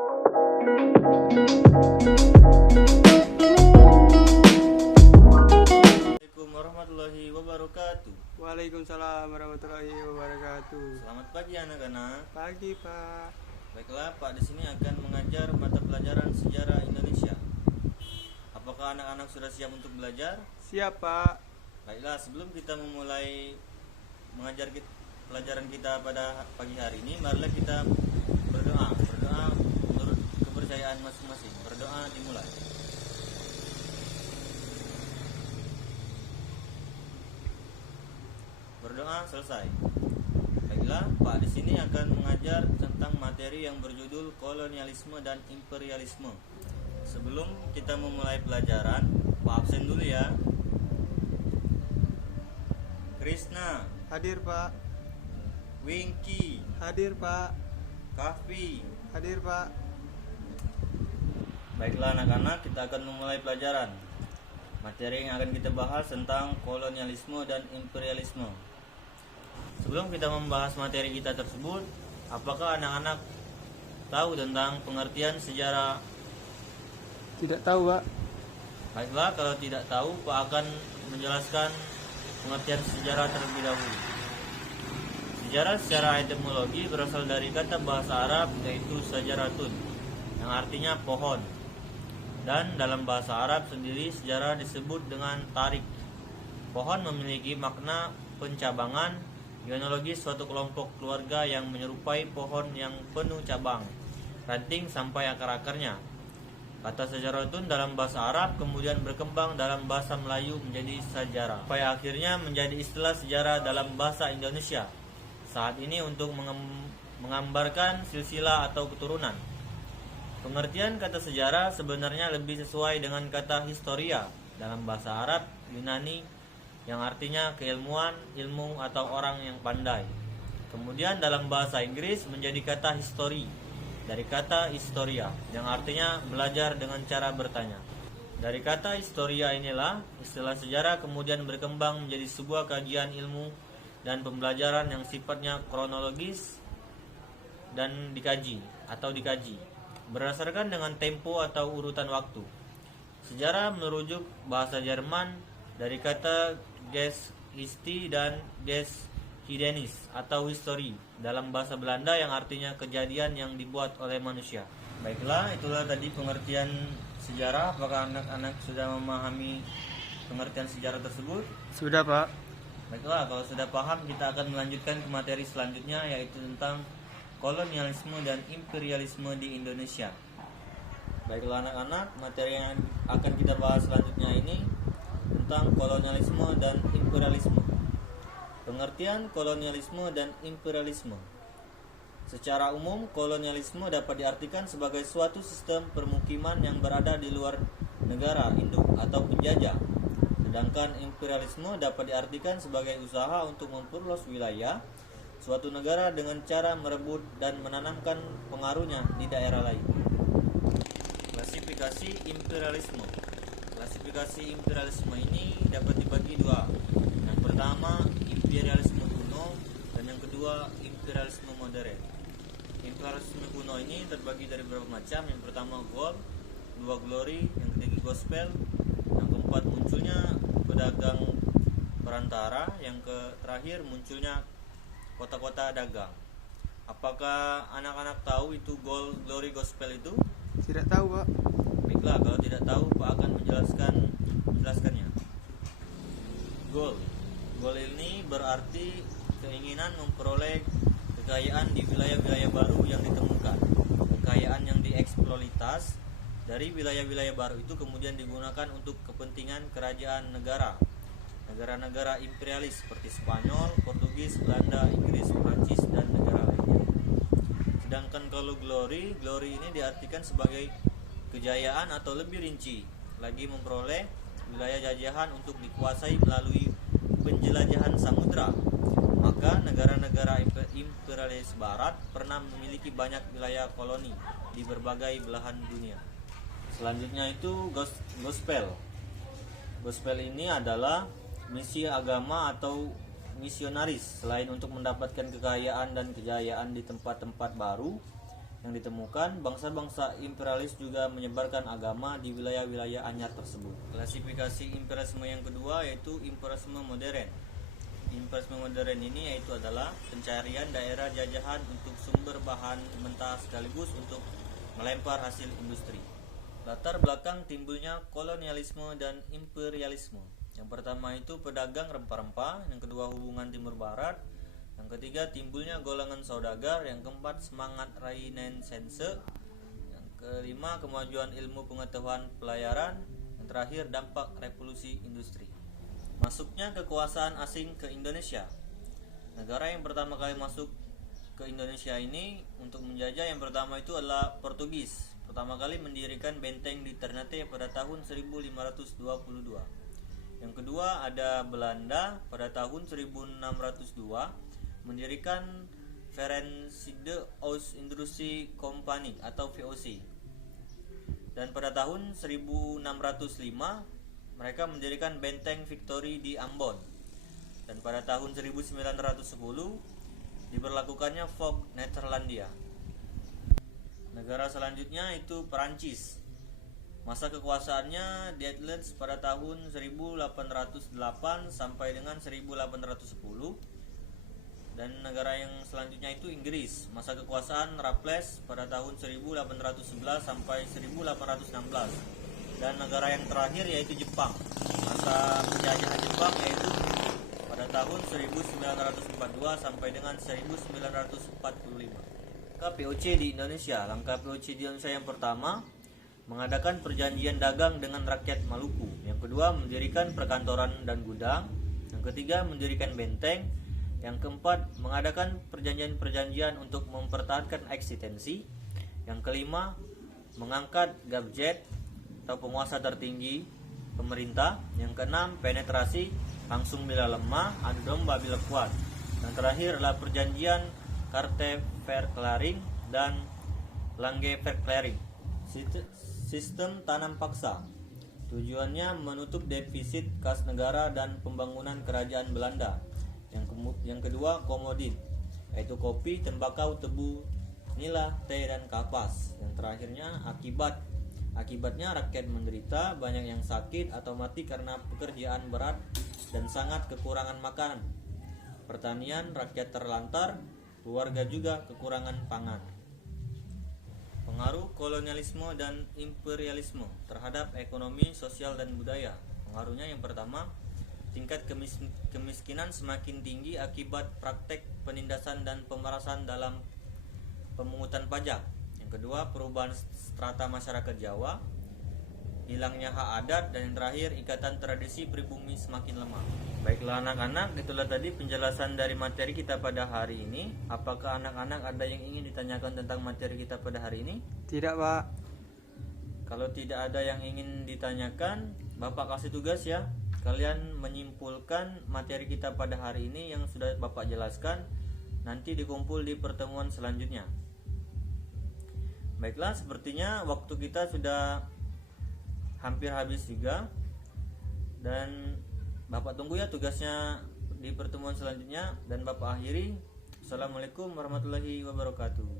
Assalamualaikum warahmatullahi wabarakatuh. Waalaikumsalam warahmatullahi wabarakatuh. Selamat pagi anak-anak. Pagi, Pak. Baiklah, Pak di sini akan mengajar mata pelajaran sejarah Indonesia. Apakah anak-anak sudah siap untuk belajar? Siap, Pak. Baiklah, sebelum kita memulai mengajar pelajaran kita pada pagi hari ini, marilah kita berdoa. Berdoa menurut kepercayaan masing-masing. Berdoa dimulai. Berdoa selesai. Baiklah, Pak di sini akan mengajar tentang materi yang berjudul kolonialisme dan imperialisme. Sebelum kita memulai pelajaran, Pak absen dulu ya. Krishna, Hadir, Pak. Winky, Hadir, Pak. Kahfi. Hadir, Pak. Baiklah anak-anak, kita akan memulai pelajaran. Materi yang akan kita bahas tentang kolonialisme dan imperialisme. Sebelum kita membahas materi kita tersebut, apakah anak-anak tahu tentang pengertian sejarah? Tidak tahu, Pak. Baiklah, kalau tidak tahu, Pak akan menjelaskan pengertian sejarah terlebih dahulu. Sejarah secara etimologi berasal dari kata bahasa Arab yaitu sajaratun, yang artinya pohon. Dan dalam bahasa Arab sendiri sejarah disebut dengan tarik. Pohon memiliki makna pencabangan genealogis suatu kelompok keluarga yang menyerupai pohon yang penuh cabang, ranting sampai akar-akarnya. Kata sajaratun dalam bahasa Arab kemudian berkembang dalam bahasa Melayu menjadi sajarah, sampai akhirnya menjadi istilah sejarah dalam bahasa Indonesia saat ini untuk menggambarkan silsilah atau keturunan. Pengertian kata sejarah sebenarnya lebih sesuai dengan kata historia dalam bahasa Arab Yunani yang artinya keilmuan, ilmu atau orang yang pandai. Kemudian dalam bahasa Inggris menjadi kata history dari kata historia yang artinya belajar dengan cara bertanya. Dari kata historia inilah istilah sejarah kemudian berkembang menjadi sebuah kajian ilmu dan pembelajaran yang sifatnya kronologis dan dikaji berdasarkan dengan tempo atau urutan waktu. Sejarah merujuk bahasa Jerman dari kata Geschichte dan Geschiedenis atau history dalam bahasa Belanda yang artinya kejadian yang dibuat oleh manusia. Baiklah, itulah tadi pengertian sejarah. Apakah anak-anak sudah memahami pengertian sejarah tersebut? Sudah, Pak. Baiklah, kalau sudah paham kita akan melanjutkan ke materi selanjutnya yaitu tentang kolonialisme dan imperialisme di Indonesia. Baiklah anak-anak, materi yang akan kita bahas selanjutnya ini tentang kolonialisme dan imperialisme. Pengertian kolonialisme dan imperialisme. Secara umum, kolonialisme dapat diartikan sebagai suatu sistem permukiman yang berada di luar negara induk atau penjajah. Sedangkan imperialisme dapat diartikan sebagai usaha untuk memperluas wilayah suatu negara dengan cara merebut dan menanamkan pengaruhnya di daerah lain. Klasifikasi imperialisme. Klasifikasi imperialisme ini dapat dibagi dua. Yang pertama, imperialisme kuno dan yang kedua, imperialisme modern. Imperialisme kuno ini terbagi dari beberapa macam. Yang pertama gold, kedua glory, yang ketiga gospel, yang keempat munculnya pedagang perantara, yang terakhir munculnya kota-kota dagang. Apakah anak-anak tahu itu gold, glory, gospel itu? Tidak tahu, Pak. Baiklah, kalau tidak tahu Pak akan menjelaskannya. Gold ini berarti keinginan memperoleh kekayaan di wilayah-wilayah baru yang ditemukan. Kekayaan yang dieksploitas dari wilayah-wilayah baru itu kemudian digunakan untuk kepentingan kerajaan negara-negara imperialis seperti Spanyol, Portugis, Belanda, Inggris, Prancis, dan negara lainnya. Sedangkan kalau glory ini diartikan sebagai kejayaan atau lebih rinci lagi memperoleh wilayah jajahan untuk dikuasai melalui penjelajahan samudra. Maka negara-negara imperialis barat pernah memiliki banyak wilayah koloni di berbagai belahan dunia. Selanjutnya itu gospel. Gospel ini adalah misi agama atau misionaris. Selain untuk mendapatkan kekayaan dan kejayaan di tempat-tempat baru, yang ditemukan, bangsa-bangsa imperialis juga menyebarkan agama di wilayah-wilayah anyar tersebut. Klasifikasi imperialisme yang kedua yaitu imperialisme modern. Imperialisme modern ini yaitu adalah pencarian daerah jajahan untuk sumber bahan mentah sekaligus untuk melempar hasil industri. Latar belakang timbulnya kolonialisme dan imperialisme. Yang pertama itu pedagang rempah-rempah, yang kedua hubungan timur barat, yang ketiga timbulnya golongan saudagar, yang keempat semangat Renaissance, yang kelima kemajuan ilmu pengetahuan pelayaran, yang terakhir dampak revolusi industri. Masuknya kekuasaan asing ke Indonesia. Negara yang pertama kali masuk ke Indonesia ini untuk menjajah yang pertama itu adalah Portugis. Pertama kali mendirikan benteng di Ternate pada tahun 1522. Yang kedua ada Belanda pada tahun 1602 mendirikan Verenigde Oost-Indische Compagnie atau VOC. Dan pada tahun 1605 mereka mendirikan benteng Victory di Ambon. Dan pada tahun 1910 diberlakukannya Fort Netherlandia. Negara selanjutnya itu Perancis. Masa kekuasaannya deadlines pada tahun 1808 sampai dengan 1810. Dan negara yang selanjutnya itu Inggris. Masa kekuasaan Raffles pada tahun 1811 sampai 1816. Dan negara yang terakhir yaitu Jepang. Masa penjajahan Jepang yaitu pada tahun 1942 sampai dengan 1945. POC di Indonesia. Langkah POC di Indonesia yang pertama, mengadakan perjanjian dagang dengan rakyat Maluku. Yang kedua, mendirikan perkantoran dan gudang. Yang ketiga, mendirikan benteng. Yang keempat, mengadakan perjanjian-perjanjian untuk mempertahankan eksistensi. Yang kelima, mengangkat Gabjet atau penguasa tertinggi pemerintah. Yang keenam, penetrasi langsung bila lemah, adu domba bila kuat. Yang terakhir adalah perjanjian Carte-Verklaring dan Lange-Verklaring. Sistem tanam paksa. Tujuannya menutup defisit kas negara dan pembangunan kerajaan Belanda. Yang kedua komodit, yaitu kopi, tembakau, tebu, nila, teh, dan kapas. Yang terakhirnya akibatnya rakyat menderita, banyak yang sakit atau mati karena pekerjaan berat dan sangat kekurangan makanan. Pertanian, rakyat terlantar, keluarga juga kekurangan pangan. Pengaruh kolonialisme dan imperialisme terhadap ekonomi, sosial, dan budaya. Pengaruhnya yang pertama, tingkat kemiskinan semakin tinggi akibat praktek penindasan dan pemerasan dalam pemungutan pajak. Yang kedua, perubahan strata masyarakat Jawa, hilangnya hak adat, dan yang terakhir, ikatan tradisi pribumi semakin lemah. Baiklah anak-anak, itulah tadi penjelasan dari materi kita pada hari ini. Apakah anak-anak ada yang ingin ditanyakan tentang materi kita pada hari ini? Tidak, Pak. Kalau tidak ada yang ingin ditanyakan, Bapak kasih tugas ya. Kalian menyimpulkan materi kita pada hari ini yang sudah Bapak jelaskan. Nanti dikumpul di pertemuan selanjutnya. Baiklah, sepertinya waktu kita sudah hampir habis juga. Dan Bapak tunggu ya tugasnya di pertemuan selanjutnya. Dan Bapak akhiri. Assalamualaikum warahmatullahi wabarakatuh.